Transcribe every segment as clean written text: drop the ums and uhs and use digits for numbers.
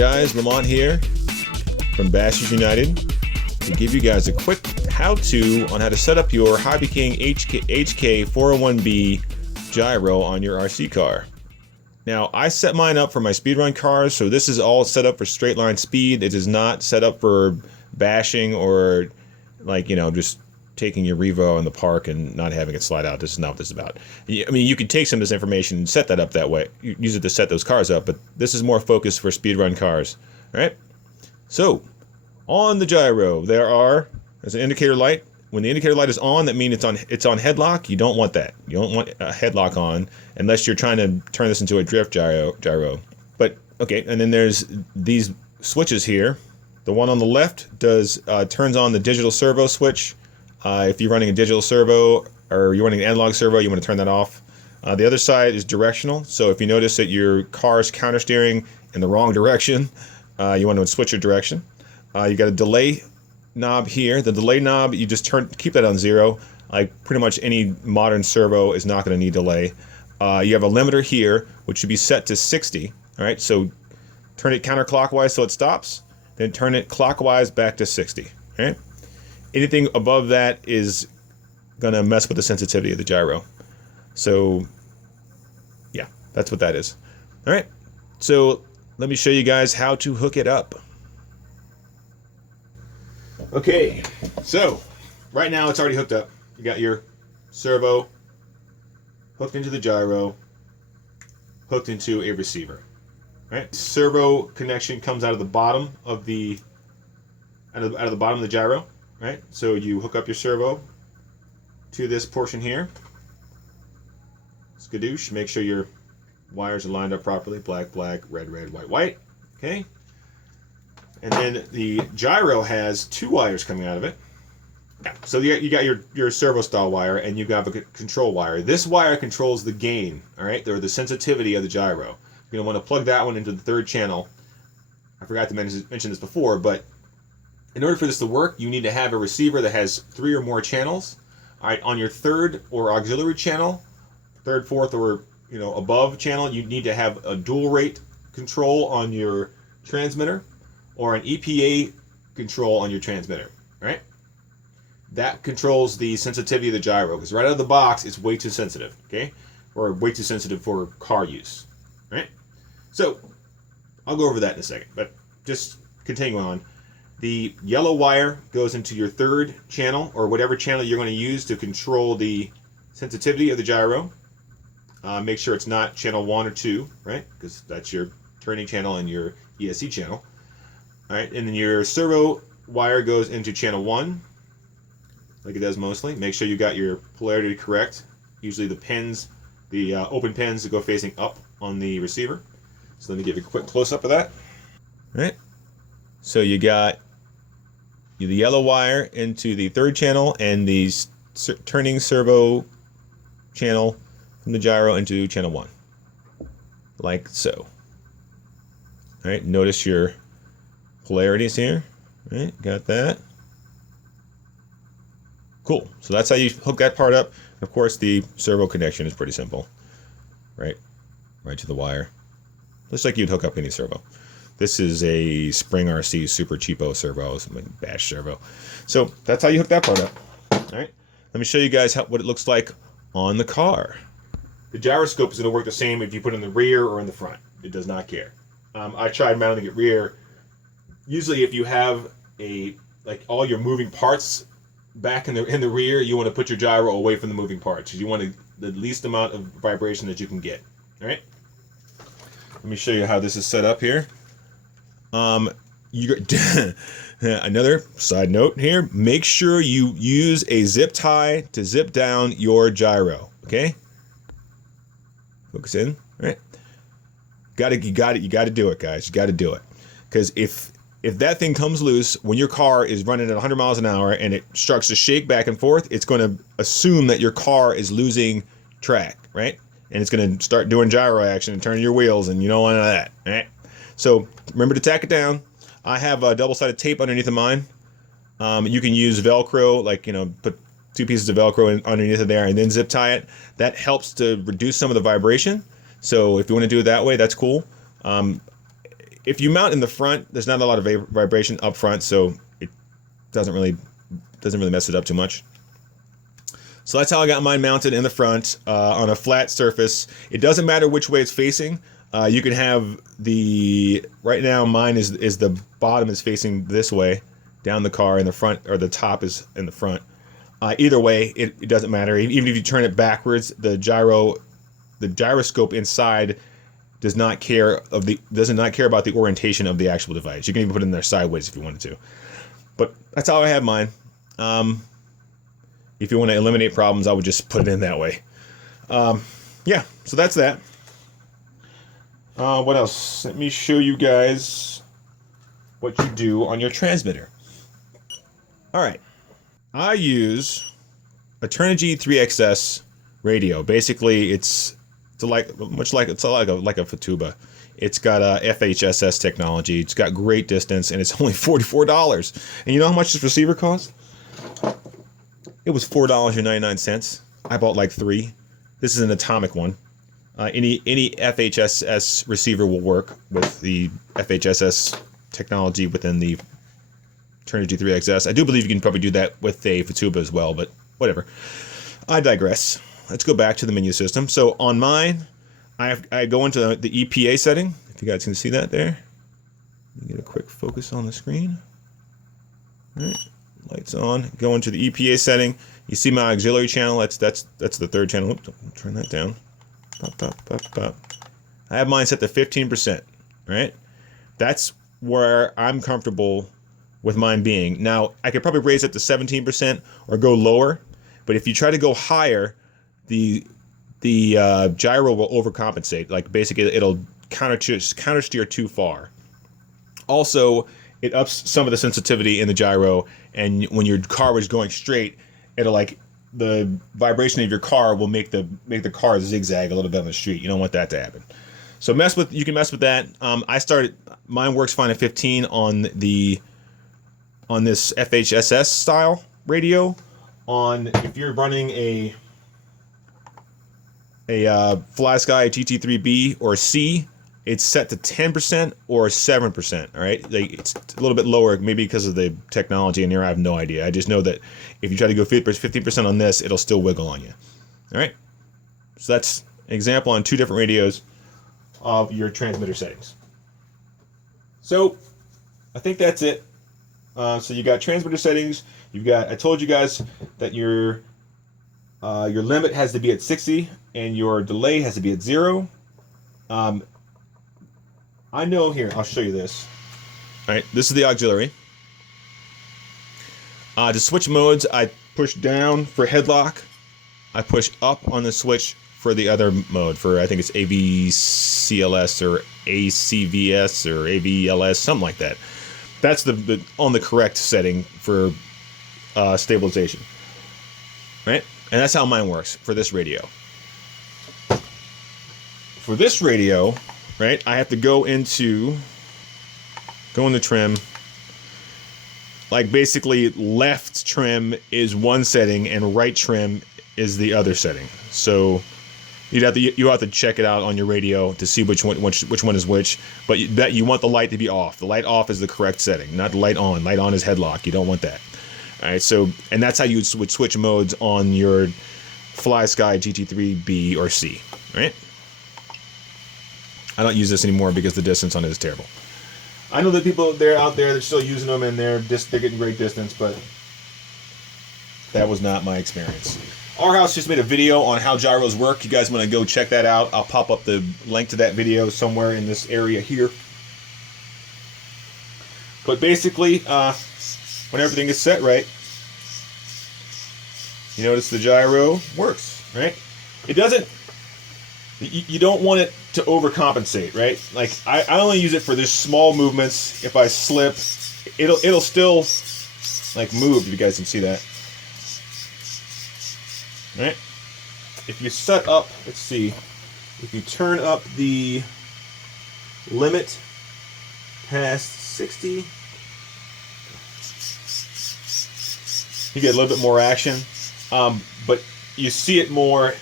guys, Lamont here from Bashers United to give you guys a quick how-to on how to set up your Hobbyking HK401B Gyro on your RC car. Now, I set mine up for my speedrun cars, so this is all set up for straight line speed. It is not set up for bashing or just taking your Revo in the park and not having it slide out. This is not what this is about. I mean, you can take some of this information and set that up that way. Use it to set those cars up, but this is more focused for speedrun cars. All right? So, on the gyro, there's an indicator light. When the indicator light is on, that means it's on headlock. You don't want that. You don't want a headlock on unless you're trying to turn this into a drift gyro. But, okay, and then there's these switches here. The one on the left turns on the digital servo switch. If you're running a digital servo or you're running an analog servo, you want to turn that off. The other side is directional. So if you notice that your car's countersteering in the wrong direction, you want to switch your direction. You got a delay knob here. The delay knob, you just keep that on 0. Like pretty much any modern servo is not going to need delay. You have a limiter here, which should be set to 60. All right, so turn it counterclockwise so it stops. Then turn it clockwise back to 60. All right. Anything above that is going to mess with the sensitivity of the gyro. So, yeah, that's what that is. All right, so let me show you guys how to hook it up. Okay, so right now it's already hooked up. You got your servo hooked into the gyro, hooked into a receiver. All right, servo connection comes out of the bottom of the bottom of the gyro. Right, so you hook up your servo to this portion here. Skadoosh, make sure your wires are lined up properly. Black, black, red, red, white, white. Okay. And then the gyro has 2 wires coming out of it. Yeah. So you got your servo style wire and you got a control wire. This wire controls the gain, all right, or the sensitivity of the gyro. You're going to want to plug that one into the 3rd channel. I forgot to mention this before, but in order for this to work, you need to have a receiver that has 3 or more channels. All right, on your 3rd or auxiliary channel, 3rd, 4th, or above channel, you need to have a dual rate control on your transmitter or an EPA control on your transmitter. Right? That controls the sensitivity of the gyro because right out of the box, it's way too sensitive. Okay, or way too sensitive for car use. Right? So I'll go over that in a second, but just continuing on. The yellow wire goes into your 3rd channel, or whatever channel you're going to use to control the sensitivity of the gyro. Make sure it's not channel 1 or 2, right? Because that's your turning channel and your ESC channel. All right, and then your servo wire goes into channel 1, like it does mostly. Make sure you got your polarity correct. Usually the pins, the open pins, go facing up on the receiver. So let me give you a quick close-up of that. All right. So you got the yellow wire into the 3rd channel and the turning servo channel from the gyro into channel 1, like so. All right, notice your polarities here. All right, got that. Cool. So that's how you hook that part up. Of course, the servo connection is pretty simple. Right to the wire, just like you'd hook up any servo. This is a Spring RC super cheapo servo, bash servo. So that's how you hook that part up. All right. Let me show you guys what it looks like on the car. The gyroscope is going to work the same if you put it in the rear or in the front. It does not care. I tried mounting it rear. Usually, if you have all your moving parts back in the rear, you want to put your gyro away from the moving parts. You want the least amount of vibration that you can get. All right. Let me show you how this is set up here. Another side note here, make sure you use a zip tie to zip down your gyro. Okay, focus in. All right, you got to do it, guys. You got to do it, because if that thing comes loose when your car is running at 100 miles an hour and it starts to shake back and forth, it's going to assume that your car is losing track, right? And it's going to start doing gyro action and turning your wheels, and you don't want that. All right. So remember to tack it down. I have a double-sided tape underneath of mine. You can use Velcro, put 2 pieces of Velcro underneath of there and then zip tie it. That helps to reduce some of the vibration. So if you want to do it that way, that's cool. if you mount in the front, there's not a lot of vibration up front, so it doesn't really mess it up too much. So that's how I got mine mounted in the front on a flat surface. It doesn't matter which way it's facing. You can have right now mine is the bottom is facing this way down the car, and the front or the top is in the front. Either way, it doesn't matter. Even if you turn it backwards, the gyroscope inside does not care about the orientation of the actual device. You can even put it in there sideways if you wanted to. But that's how I have mine. If you want to eliminate problems, I would just put it in that way. Yeah, so that's that. What else? Let me show you guys what you do on your transmitter. All right. I use a Turnigy 3XS radio. Basically, it's like a Fatuba. It's got a FHSS technology. It's got great distance, and it's only $44. And you know how much this receiver cost? It was $4.99. I bought like 3. This is an atomic one. Any FHSS receiver will work with the FHSS technology within the Turnigy 3XS. I do believe you can probably do that with a Fatuba as well, but whatever. I digress. Let's go back to the menu system. So on mine, I go into the EPA setting. If you guys can see that there. Let me get a quick focus on the screen. All right. Lights on. Go into the EPA setting. You see my auxiliary channel. That's the third channel. Oops, turn that down. Pop, pop, pop, pop. I have mine set to 15%. Right? That's where I'm comfortable with mine being. Now, I could probably raise it to 17% or go lower, but if you try to go higher, the gyro will overcompensate. Like basically, it'll countersteer too far. Also, it ups some of the sensitivity in the gyro, and when your car was going straight, it'll like the vibration of your car will make the car zigzag a little bit on the street. You don't want that to happen. So you can mess with that. Mine works fine at 15 on this FHSS style radio. If you're running a FlySky GT3B or C, it's set to 10% or 7%. All right, it's a little bit lower, maybe because of the technology in here. I have no idea. I just know that if you try to go 50% on this, it'll still wiggle on you. All right, so that's an example on 2 different radios of your transmitter settings. So I think that's it. So you got transmitter settings. I told you guys that your limit has to be at 60 and your delay has to be at 0. I know here, I'll show you this. All right, this is the auxiliary. To switch modes, I push down for headlock. I push up on the switch for the other mode, for I think it's AVCLS or ACVS or AVLS, something like that. That's the on the correct setting for stabilization, right? And that's how mine works for this radio. For this radio, right, I have to go into trim. Like basically left trim is one setting and right trim is the other setting. So you have to check it out on your radio to see which one is which. But you want the light to be off. The light off is the correct setting, not the light on. Light on is headlock. You don't want that. All right. So and that's how you would switch modes on your FlySky GT3B or C. Right. I don't use this anymore because the distance on it is terrible. I know that people out there they're still using them and they're getting great distance, but that was not my experience. Our house just made a video on how gyros work. You guys want to go check that out? I'll pop up the link to that video somewhere in this area here. But basically, when everything is set right, you notice the gyro works, right? It doesn't. You don't want it to overcompensate, right? Like I only use it for this small movements. If I slip, it'll still like move. If you guys can see that, right? If you set up, let's see, if you turn up the limit past 60, you get a little bit more action, but you see it more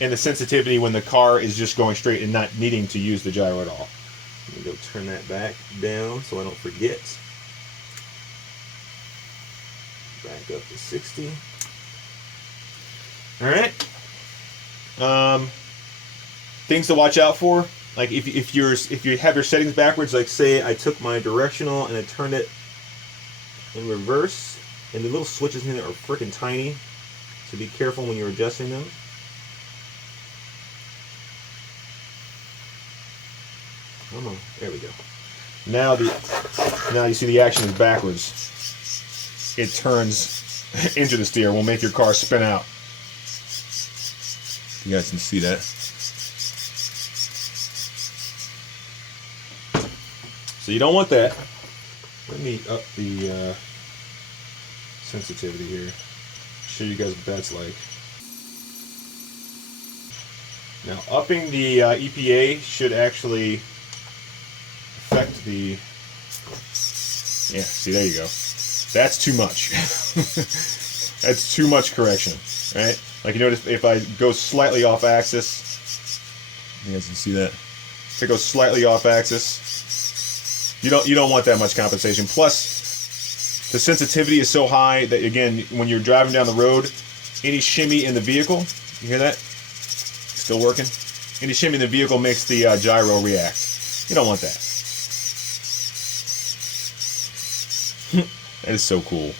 in the sensitivity when the car is just going straight and not needing to use the gyro at all. Let me go turn that back down so I don't forget. Back up to 60. All right. Things to watch out for, like if you have your settings backwards, like say I took my directional and I turned it in reverse, and the little switches in there are freaking tiny, so be careful when you're adjusting them. Come on, there we go. Now you see the action is backwards. It turns into the steer. Will make your car spin out. You guys can see that. So you don't want that. Let me up the sensitivity here. Show you guys what that's like. Now upping the EPA should actually affect the. Yeah, see, there you go. That's too much. That's too much correction, right? Like, you notice if I go slightly off axis, you guys can see that. If I go slightly off axis, you don't want that much compensation. Plus, the sensitivity is so high that, again, when you're driving down the road, any shimmy in the vehicle, you hear that? Still working? Any shimmy in the vehicle makes the gyro react. You don't want that. That is so cool.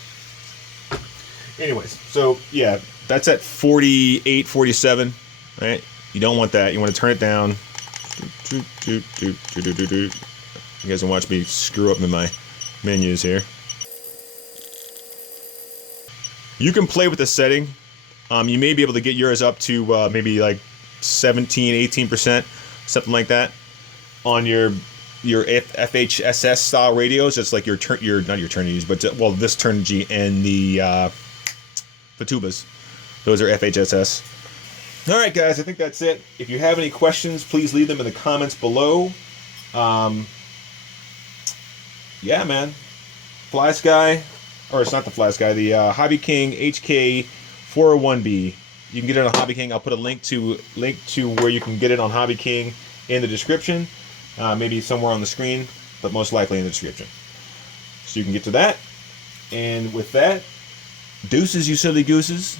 Anyways, so yeah, that's at 48, 47, right? You don't want that. You want to turn it down. You guys can watch me screw up in my menus here. You can play with the setting. You may be able to get yours up to maybe like 17, 18%, something like that, on your FHSS style radios. It's like your not your Turnities, but well, this Turnigy and the tubas. Those are FHSS. All right, guys, I think that's it. If you have any questions, please leave them in the comments below. Yeah, man. Fly Sky, or it's not the Fly Sky, the Hobbyking HK401B. You can get it on Hobbyking. I'll put a link to where you can get it on Hobbyking in the description. Maybe somewhere on the screen, but most likely in the description. So you can get to that. And with that, deuces, you silly gooses.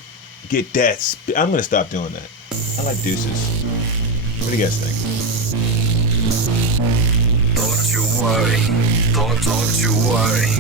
Get that. I'm going to stop doing that. I like deuces. What do you guys think? Don't you worry. Don't you worry.